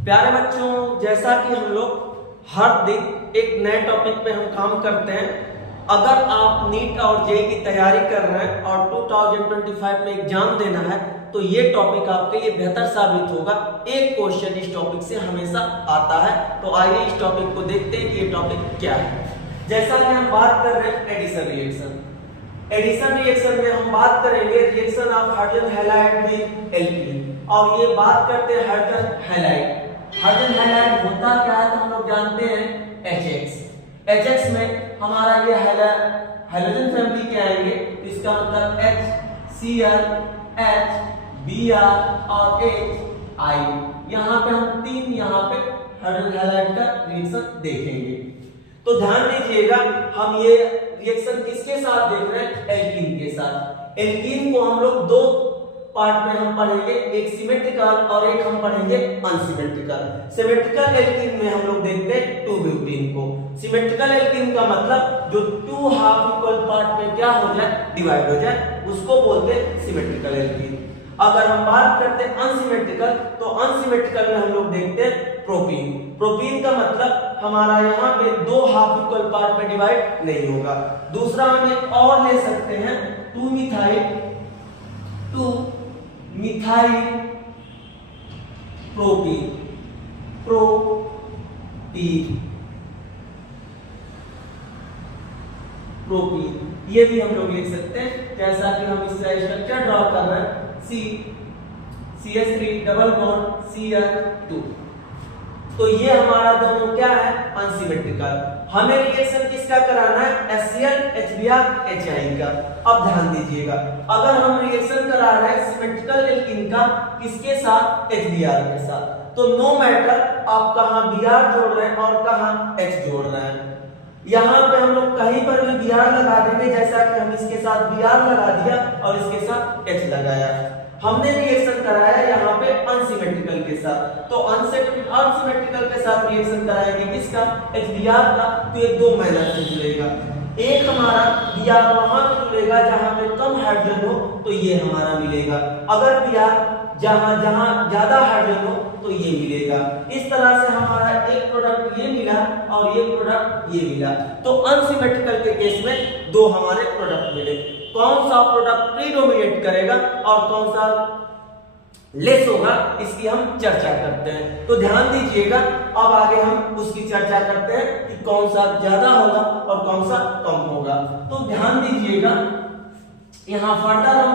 प्यारे बच्चों, जैसा कि हम लोग हर दिन एक नए टॉपिक पे हम काम करते हैं। अगर आप नीट और जेईई की तैयारी कर रहे हैं और 2025 में एग्जाम देना है तो ये टॉपिक आपके लिए बेहतर साबित होगा। एक क्वेश्चन इस टॉपिक से हमेशा आता है, तो आइए इस टॉपिक को देखते हैं कि ये टॉपिक क्या है। जैसा कि हम बात कर रहे हैं एडिशन रिएक्शन। एडिशन रिएक्शन में हम बात करेंगे reaction of hydrogen halide with alkene, और ये बात करते हैं हाइड्रोजन हैलाइड। हाइड्रोजन हैलाइड होता क्या है तो हम लोग जानते हैं HX। HX में हमारा ये हाइड्रोजन फैमिली के आएंगे, इसका मतलब HCl, H, Br और HI। यहाँ पे हम तीन यहाँ पे हाइड्रोजन हैलाइड का रिएक्शन देखेंगे। तो ध्यान दीजिएगा, हम ये रिएक्शन किसके साथ देख रहे हैं? एल्कीन के साथ। एल्कीन को हम लोग दो पार्ट में हम पढ़ेंगे, एक सिमेट्रिकल और एक हम पढ़ेंगे अनसिमेट्रिकल। सिमेट्रिकल एल्कीन में हम लोग देखते हैं 2-ब्यूटीन को। सिमेट्रिकल एल्कीन का मतलब जो 2 हाफ इक्वल पार्ट में क्या हो जाए, डिवाइड हो जाए, उसको बोलते हैं सिमेट्रिकल एल्कीन। अगर हम बात करते हैं अनसिमेट्रिकल, तो अनसिमेट्रिकल में हम लोग देखते हैं प्रोपीन। प्रोपीन का मतलब हमारा यहाँ पे 2 हाफ इक्वल पार्ट में डिवाइड नहीं होगा। दूसरा हम एक और ले सकते हैं 2-मिथाइल प्रोपीन। ये भी हम लोग लिख सकते हैं, जैसा कि हम इसका स्ट्रक्चर ड्रॉ कर रहे हैं, CH3 डबल बॉन्ड Cl2। तो ये हमारा दोनों क्या है, अनसिमेट्रिकल। हमें रिएक्शन किसका कराना है, HCl, HBr, HI का। अब ध्यान दीजिएगा, अगर हम रिएक्शन करा रहे हैं सिमेट्रिकल एल्कीन का किसके साथ, HBr के साथ, तो नो मैटर आप कहां Br जोड़ रहे हैं और कहां H जोड़ रहे हैं। यहाँ पे हम लोग कहीं पर भी Br लगा देंगे, जैसा कि हम इसके साथ Br लगा दिया और इसके साथ H लगाया। हमने रिएक्शन कराया यहाँ पे अनसिमेट्रिकल के साथ, तो अनसिमेट्रिकल के साथ रिएक्शन कराएंगे किसका, HBr का। तो ये दो मेथड से जुड़ेगा। एक हमारा Br वहां पे जुड़ेगा जहां पे कम हाइड्रोजन हो, तो ये हमारा मिलेगा। अगर Br जहां ज्यादा हाइड्रोजन हो तो ये मिलेगा। इस तरह से हमारा एक प्रोडक्ट ये मिला और एक प्रोडक्ट ये मिला। तो अनसिमेट्रिकल के केस में दो हमारे प्रोडक्ट मिले। कौन सा प्रोडक्ट प्रीडोमिनेट करेगा और कौन सा लेस होगा, इसकी हम चर्चा करते हैं। तो ध्यान दीजिएगा, अब आगे हम उसकी चर्चा करते हैं कि कौन सा ज्यादा होगा और कौन सा कम होगा। तो ध्यान दीजिएगा, यहाँ फर्दर हम